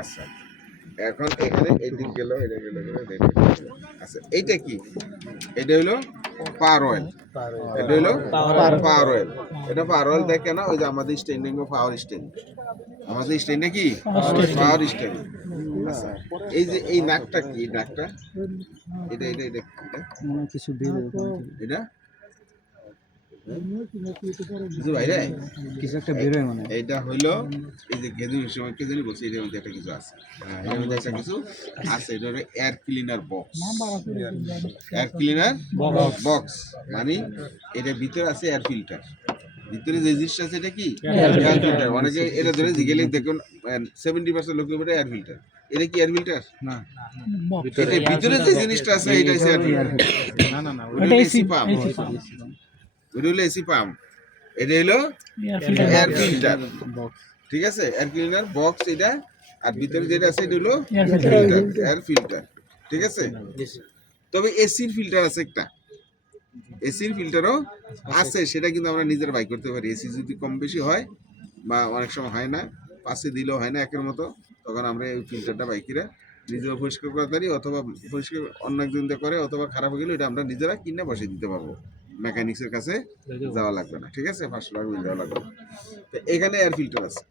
আচ্ছা এখন এখানে এদিক গেল, এটা গেল, আচ্ছা এইটা কি? এটা হলো পাওয়ার অয়েল, এটা হলো পাওয়ার অয়েল। এটা পাওয়ার অয়েল দেখে না, ওই যে আমাদের স্ট্যান্ডিং পাওয়ার স্ট্যান্ড, আমাদের স্ট্যান্ডে কি পাওয়ার স্ট্যান্ড। আচ্ছা এই যে এই নাকটা কি? এই নাকটা এটা এটা এটা কিছু বের এটা ভাইরে কিছু একটা বের হয় মানে এইটা হইলো এই যে গেদুর সময় কে জানি বলছি, এটার মধ্যে একটা কিছু আছে, এটার মধ্যে একটা কিছু আছে। এটা হলো air cleaner box, air cleaner box মানে এটার ভিতরে আছে এয়ার ফিল্টার। ভিতরে যে জিনিসটা আছে এটা কি এয়ার ফিল্টার। অনেকে এটা ধরে জিগেলে দেখুন 70% লোকের উপরে এয়ার ফিল্টার। এটা কি এয়ার ফিল্টার না, এটা ভিতরে যে জিনিসটা আছে এটা হচ্ছে এয়ার ফিল্টার। না না না, ওটা এসি পাম্প, ওটা হলো এসি পাম্প, এটা হলো এয়ার ফিল্টার। ঠিক আছে, এয়ার ক্লিনার বক্স এটা, আর ভিতরে যেটা আছে এটা হলো এয়ার ফিল্টার। ঠিক আছে, তবে এসির ফিল্টার আছে একটা, এসির ফিল্টারও আছে, সেটা কিন্তু আমরা নিজেরা বাই করতে পারি। এসি যদি কম বেশি হয় বা অনেক সময় হয় না, পাশে দিলেও হয় না একের মতো, তখন আমরা এই ফিল্টারটা বাইকিরা নিজেরা পরিষ্কার করতে পারি, অথবা পরিষ্কার অন্য একজন করে, অথবা খারাপ হয়ে গেলে এটা আমরা নিজেরা কিনে বসিয়ে দিতে পারবো, মেকানিক্সের কাছে যাওয়া লাগবে না। ঠিক আছে, 500 টাকা বিল দেওয়া লাগবে না। তো এখানে এয়ার ফিল্টার আছে,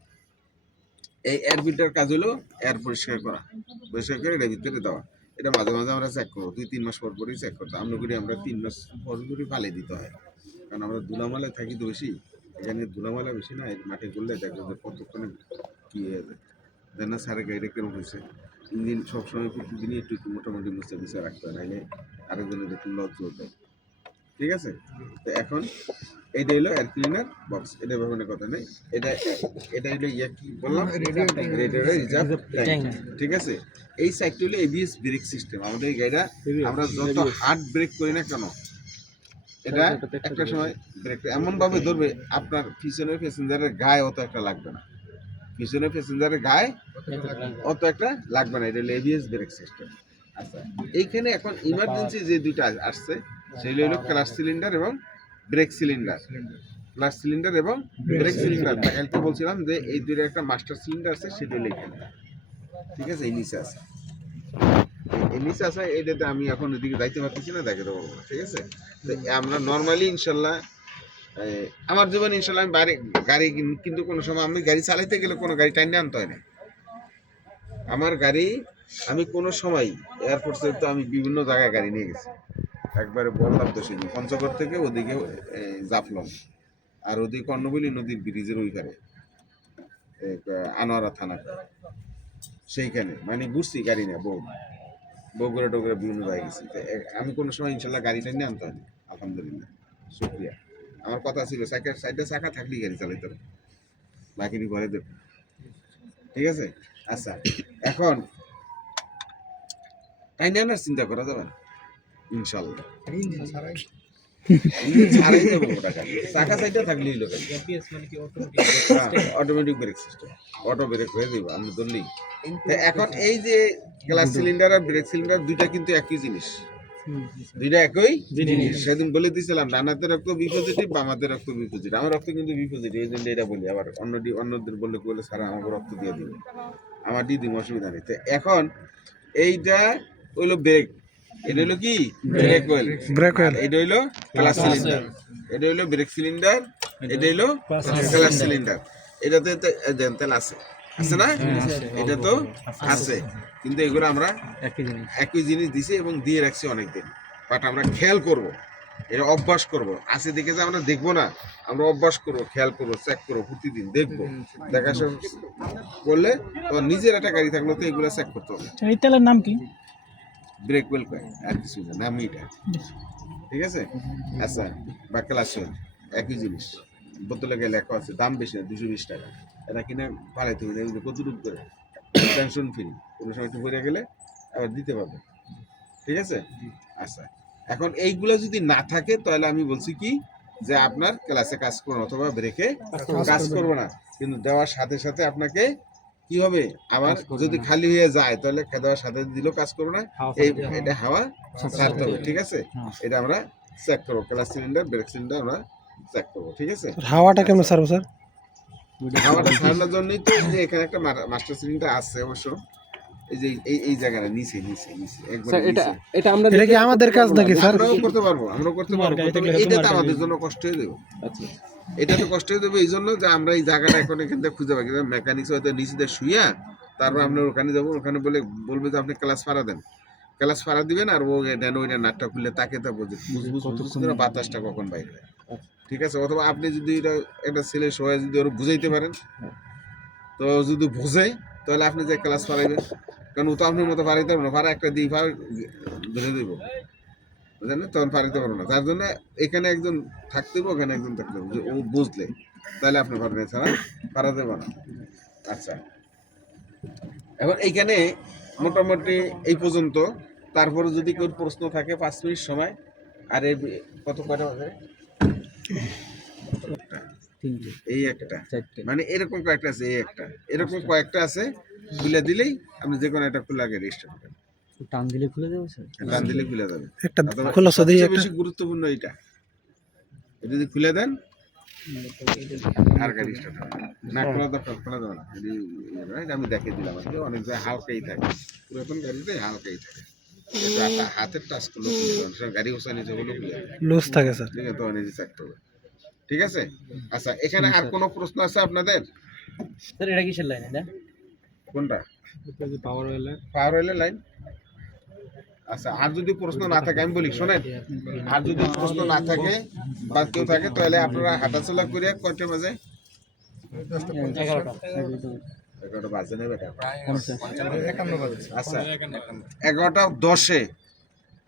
এই এয়ার ফিল্টার কাজ হলো এয়ার পরিষ্কার করা, পরিষ্কার করে এটার ভিতরে দেওয়া। এটা মাঝে মাঝে আমরা চেক করবো, 2-3 মাস পর পরই চেক করতে আমরা করি, আমরা 3 মাস পর পরই ফালে দিতে হয়, কারণ আমরা ধুলামালায় থাকি তো বেশি। এখানে ধুলামালা বেশি না, মাঠে করলে দেখো যে কতক্ষণে কি হয়ে যায়। দেন না স্যারের গাড়িটা কেমন হয়েছে, ইঞ্জিন সবসময় প্রতিদিনই একটু একটু মোটামুটি মুছে মুছে রাখতে হয়, নাহলে আরেকজনের দেখুন লজ্জা দেয়। ঠিক আছে, তো এখন এটা হলো এয়ার ক্লিনার বক্স, এটা ব্যবহারের কথা নেই। এটা এটা হলো ইয়া কি বললাম, রেডিয়েটর রিজার্ভ ট্যাঙ্ক। ঠিক আছে, এই সাইডটা হলো এবিএস ব্রেক সিস্টেম। আমাদের এই গাড়িটা আমরা যত হার্ড ব্রেক করি না কেন, এটা একটা সময় ব্রেক এমন ভাবে ধরবে আপনার পিছনের প্যাসেঞ্জারের গায়ে অত একটা লাগবে না, পিছনের প্যাসেঞ্জারের গায়ে অত একটা লাগবে না। এটা হলো এবিএস ব্রেক সিস্টেম। আচ্ছা এইখানে এখন ইমার্জেন্সি যে দুইটা আসছে, সেগুলো হলো ক্লাচ সিলিন্ডার এবং ব্রেক সিলিন্ডার। ক্লাচ সিলিন্ডার এবং ব্রেক সিলিন্ডার, কালকে বলছিলাম যে এই দুইটা একটা মাস্টার সিলিন্ডার আছে, সেটা হলো এখানে। ঠিক আছে, এই নিচে আছে, এই নিচে আছে, এটাতে আমি এখন ওইদিকে যাইতে পারতেছি না, দেখে দেবো। ঠিক আছে, তো আমরা নর্মালি ইনশাল্লাহ আমার জীবনে ইনশাল্লাহ আমি গাড়ি কিন্তু কোনো সময় আমি গাড়ি চালাইতে গেলে কোনো গাড়ি টাইনে আনতে হয় না আমার গাড়ি। আমি কোনো সময় এয়ারপোর্টে তো আমি বিভিন্ন জায়গায় গাড়ি নিয়ে গেছি, একবারে বললাম তো সেদিন পঞ্চগড় থেকে ওদিকে জাফলং, আর ওদিকে কর্ণবলী নদীর ব্রিজের ওইখানে আনোয়ারা থানা, সেইখানে মানে ঘুরছি গাড়ি নিয়ে বগুড়া টগুড়া বিভিন্ন জায়গায় গেছি। আমি কোনো সময় ইনশাল্লাহ গাড়িটা নিয়ে আনতে হয়নি, আলহামদুলিল্লাহ, শুক্রিয়া। আমার কথা ছিল সাইডে চাকা থাকলেই গাড়ি চালাইতে হবে, বাকিটি ঘরে দেব। ঠিক আছে, আচ্ছা এখন টাইনে আনার চিন্তা করা যাবে না ইনশাল্লাহ, ছাড়াই যাবো ওটা গাড়ি, চাকা সাইডে থাকলেই লোক automatic brake system, auto break হয়ে দেবো আমি ধরলেই। এখন এই যে গ্লাস সিলিন্ডার আর ব্রেক সিলিন্ডার দুইটা কিন্তু একই জিনিস, দুইটা একই জিনিস। সেদিন বলে দিয়েছিলাম ডানাতে রক্ত বি পজিটিভ, বামাতে রক্ত বি পজিটিভ। আমার রক্ত কিন্তু বি পজিটিভ, এই জন্য এটা বলি। আবার অন্যদের বললে সারা আমাকে রক্ত দিয়ে দিবে, আমার দিয়ে দিব, অসুবিধা নেই। তো এখন এইটা হইলো ব্রেক, এটা হলো কি ব্রেক অয়েল, এটা হইলো ক্লাচ সিলিন্ডার, এটা হইলো ব্রেক সিলিন্ডার, এটা হইলো ক্লাচ সিলিন্ডার। এটাতে তেল আছে, আছে না? এটা তো আছে, কিন্তু এগুলো আমরা একই জিনিস দিছি এবং দিয়ে রাখছি অনেকদিন। বাট আমরা খেয়াল করব, এটা অভ্যাস করব, আছে দেখে যে আমরা দেখবো না, আমরা অভ্যাস করব, খেয়াল করবো, চেক করবো, প্রতিদিন দেখবো। দেখা করলে তো নিজের একটা গাড়ি থাকলে তো এগুলো চেক করতে হবে। এই তেলের নাম কি? ব্রেক ওয়েল কয়, আর কিছু না, নাম এটা। ঠিক আছে, আচ্ছা বা ক্লাস একই জিনিস, বোতলে গেলে লেখা আছে, দাম বেশি না, 220 টাকা। এটা কিনে পালাইতে হবে, কতটুকু করে টেনশন ফ্রি, কোনো সময় একটু ভরে গেলে আবার দিতে পারবে। ঠিক আছে, আচ্ছা এখন এইগুলো যদি না থাকে তাহলে আমি বলছি কি যে আপনার ক্লাসে কাজ করুন অথবা ব্রেকে কাজ করবো না, কিন্তু দেওয়ার সাথে সাথে আপনাকে কি হবে, আবার যদি খালি হয়ে যায় তাহলে দেওয়ার সাথে দিলেও কাজ করবো না, এই এটা হাওয়া ছাড়তে হবে। ঠিক আছে, এটা আমরা চেক করবো, ক্লাস সিলিন্ডার ব্রেক সিলিন্ডার আমরা চেক করবো। ঠিক আছে, হাওয়াটা কেমন ছাড়বো স্যার? হাওয়াটা ছাড়ানোর জন্যই তো এই যে এখানে একটা মাস্টার সিলিংটা আছে অবশ্য, এই যে এই জায়গাটা নিচে একবার এটা কি আমাদের কাজ নাকি স্যার? আমরাও করতে পারবো তবে এটা তো আমাদের জন্য কষ্ট হয়ে যাবে। এটা তো কষ্ট হয়ে যাবে এই জন্য যে আমরা এই জায়গাটা এখন এখান থেকে খুঁজে পাই, মেকানিক্স হয়তো নিচে দিয়ে শুইয়া তারপর আমরা ওখানে যাবো, ওখানে বলবে যে আপনি ক্লাস ফাড়া দেন, ক্লাস ফাড়া দিবেন আর ও ওইটা নাটটা খুললে তাকে তা বোঝে করে বাতাসটা কখন বাইরে হয়। ঠিক আছে, অথবা আপনি যদি এটা একটা ছেলে সবাই যদি ওরা বুঝাইতে পারেন, তো যদি বোঝে তাহলে আপনি যে ক্লাস ফাড়াইবেন, কারণ ও তো আপনার মতো ফাড়াইতে পারবো না, ফাড়া একটা দিয়ে ধরে দেব, বুঝলেন না, তখন ফাড়াইতে পারবো না। তার জন্য এখানে একজন থাকতে হবে, ওখানে একজন থাকতে হবে, যে ও বুঝলে তাহলে আপনি পারবেন, ছাড়া ফাড়া দেবো না। আচ্ছা, এখন এইখানে মোটামুটি এই পর্যন্ত। তারপরে যদি কেউ প্রশ্ন থাকে 5 মিনিট সময়। আর এর কত কয়টা বাজে? এই একটা, মানে এরকম কয়েকটা আছে, এই একটা এরকম কয়েকটা আছে, খুলে দিলেই আপনি যে কোনো একটা খুলে আগে রেজিস্টার করবেন, টান দিলে খুলে যাবে স্যার? টান দিলে খুলে যাবে। একটা অথবা খোলা সদি সবচেয়ে একটা বেশি গুরুত্বপূর্ণ এটা যদি খুলে দেন আর গাড়ি স্টার্ট হবে না, খোলা দরকার, খোলা যাবে না। এটা আমি দেখিয়ে দিলাম আর কি, অনেক জায়গায় হালকাই থাকে, পুরাতন গাড়িতে হালকাই থাকে। এটা হাতের টাচ করলে গাড়ি বসে নিচে হলো খুলে যায়, লুজ থাকে স্যার। ঠিক আছে, তো নিজে চাকতে হবে। ঠিক আছে, আচ্ছা এখানে আর কোনো প্রশ্ন আছে আপনাদের? স্যার এটা কিসের লাইন? এটা কোনটা? পাওয়ার অয়েলের লাইন। আচ্ছা, আর যদি প্রশ্ন না থাকে আমি বলি শোনেন, আর যদি প্রশ্ন না থাকে বা কেউ থাকে তাহলে আপনারা হাঁটাচলা করে কয়টা বাজে? 11টা বাজে না বেটা? আচ্ছা, 11:10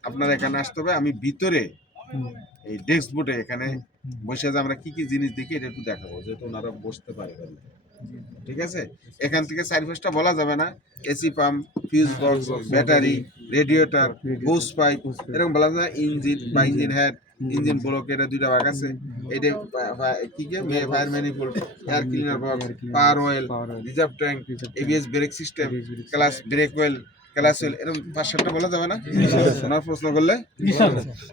আপনারা এখানে আসতে হবে। আমি ভিতরে এই ডেস্ক বোর্ডে এখানে বসে যে আমরা কি কি জিনিস দেখি এটা একটু দেখাবো, যেহেতু ওনারা বসতে পারে। ঠিক আছে, এখান থেকে 4-5টা বলা যাবে না, AC pump, fuse box, battery, radiator, hose pipe, এরকম বলা যায়। ইঞ্জিন বা ইঞ্জিন হেড, ইঞ্জিন ব্লক, এটা 2টা ভাগ আছে। এটা কি কি? Fire manifold, air cleaner box, পাওয়ার oil, reserve tank, ABS brake system, class break oil, class oil, এরকম 5-7টা বলা যাবে না? ওনার প্রশ্ন করলে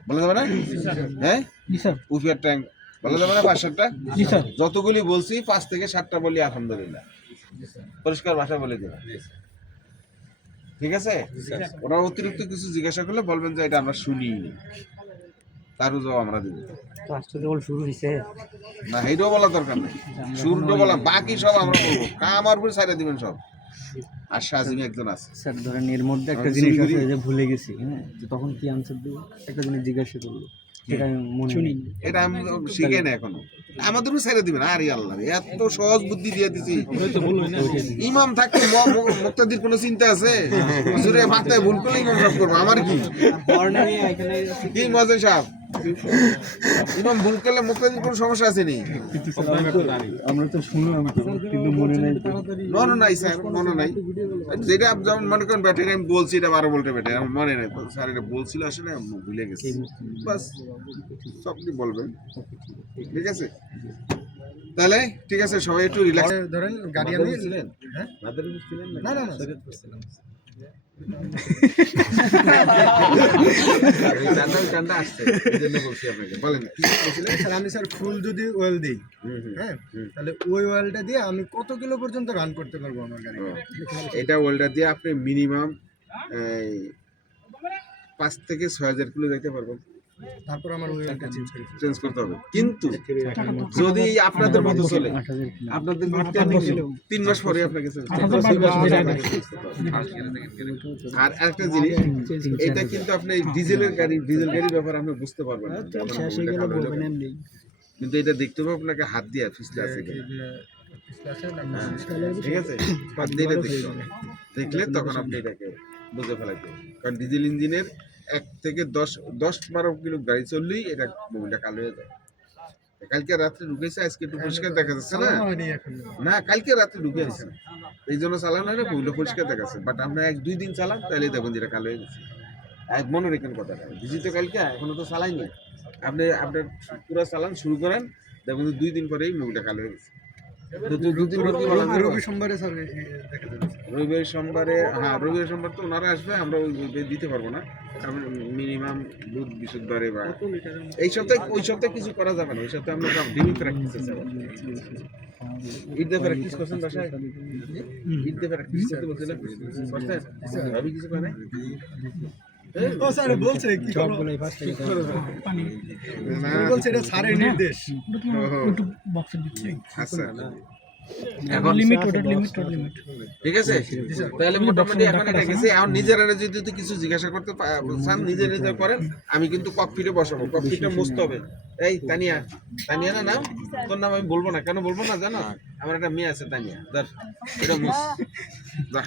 বলা যাবে না? হ্যাঁ, উফিয়ার ট্যাঙ্ক বলা যাবে না? 5-7টা যতগুলি বলছি 5 থেকে 7টা বলি, আলহামদুলিল্লাহ পরিষ্কার ভাষা বলে দিলাম। ঠিক আছে, ওরা অতিরিক্ত কিছু জিজ্ঞাসা করলে বলবেন যে এটা আমরা শুনি, তারও জবাব আমরা দিব। শুরু হয়েছে না, এইটাও বলা দরকার নেই, শুরুটা বলা, বাকি সব আমরা বলবো, কামার উপরে ছাড়া দিবেন সব। আর সাজিমি একজন আছে স্যার, ধরেন এর মধ্যে একটা জিনিস আছে যে ভুলে গেছি, হ্যাঁ, যে তখন কি আনসার দেবো একটা জিনিস জিজ্ঞাসা করলো, সেটা আমি মনে নেই। এটা আমি শিখে না এখনো, আমাদেরও ছেড়ে দিবেন। আরে আল্লাহ, এত সহজ বুদ্ধি দিয়ে দিছি। ইমাম থাকতে মুক্তাদির কোনো চিন্তা আছে? হুজুরে মাথায় ভুল করলে ইমাম সাহেব করবো, আমার কি? কি মজা সাহেব, ইমাম ভুল করলে মুক্তাদির কোনো সমস্যা আছে নি? আমরা তো শুনলাম কিন্তু মনে নেই। মনে নাই স্যার, মনে নাই। যেটা যেমন মনে করেন ব্যাটারি আমি বলছি এটা 12 ভোল্টের ব্যাটারি, আমার মনে নেই স্যার, এটা বলছিল আসলে ভুলে গেছি, বাস সবটি বলবেন। ঠিক আছে, তাহলে ঠিক আছে, সবাই একটু রিল্যাক্স। ধরেন গাড়ি আমি হ্যাঁ, না না না ঠান্ডা আসছে এই জন্য বলছি আপনাকে। বলেন কি বলছিলেন? স্যার, আমি স্যার ফুল যদি অয়েল দিই, হ্যাঁ, তাহলে ওই অয়েলটা দিয়ে আমি কত কিলো পর্যন্ত রান করতে পারবো আমার গাড়ি? এটা ওয়েল্ডার দিয়ে আপনি মিনিমাম 5 থেকে 6,000 কিলো যাইতে পারবেন। তারপর আমার অয়েলটা চেঞ্জ করতে হবে, কিন্তু যদি আপনাদের মতো চলে, আপনাদের 3 মাস পরে আপনাকে change করতে হবে। আর একটা জিনিস, এটা কিন্তু আপনি ডিজেল গাড়ির ব্যাপারে আপনি বুঝতে পারবেন না, কিন্তু এটা দেখতে হবে আপনাকে হাত দিয়ে ফিসলে আছে কিনা। ঠিক আছে, হাত দিয়ে এটা দেখতে হবে, দেখলে তখন আপনি এটাকে বুঝে ফেলাইতে হবে। কারণ ডিজেল ইঞ্জিনের 1 থেকে 10-12 কিলো গাড়ি চললেই এটা মোবিলটা কালো হয়ে যায়। কালকে রাত্রে ঢুকেছে, আজকে একটু পরিষ্কার দেখা যাচ্ছে না? না, কালকে রাত্রে ঢুকে আছে, এই জন্য চালানো হয় না, মোবিলটা পরিষ্কার দেখাচ্ছে। বাট আমরা 1-2 দিন চালান, তাহলে দেখুন যেটা কালো হয়ে গেছে। মনে রেখেন কথাটা, ভিজি তো কালকে, এখনো তো চালাইনি। আপনি আপনার পুরো চালান শুরু করেন, দেখুন 2 দিন পরেই মোবিলটা কালো হয়ে গেছে। দুদিন রোগী বলা যাবে? রবি সোমবারে স্যার দেখা যাবে রবিবার সোমবারে, হ্যাঁ রবিবার সোমবার তো ওনারা আসবে, আমরা ওই দিতে পারবো না, কারণ মিনিমাম বুধ বৃহস্পতিবারে বা এই সপ্তাহে, ওই সপ্তাহে কিছু করা যাবে না, ওই সপ্তাহে আমরা ডিমি প্র্যাকটিস আছে। ঈদে প্র্যাকটিস করছেন বাসায়? ঈদে প্র্যাকটিস করতে বলছিলেন করছেন? ভাবি কিছু করে নাই? ও স্যার বলছে কি সবগুলোই ফার্স্ট না, বলছে এটা স্যারের নির্দেশ আচ্ছা এখন ঠিক আছে, তাহলে মোটামুটি এখন এটা গেছে। এখন নিজেরা যদি তুই কিছু জিজ্ঞাসা করতে চান নিজে নিজে করেন, আমি কিন্তু ককপিটে বসাবো, ককপিটে মুছতে হবে। এই তানিয়া, তানিয়া না নাম, তোর নাম আমি বলবো না, কেন বলবো না জানো? আমার একটা মেয়ে আছে তানিয়া, ধর এটা মুছ, যা।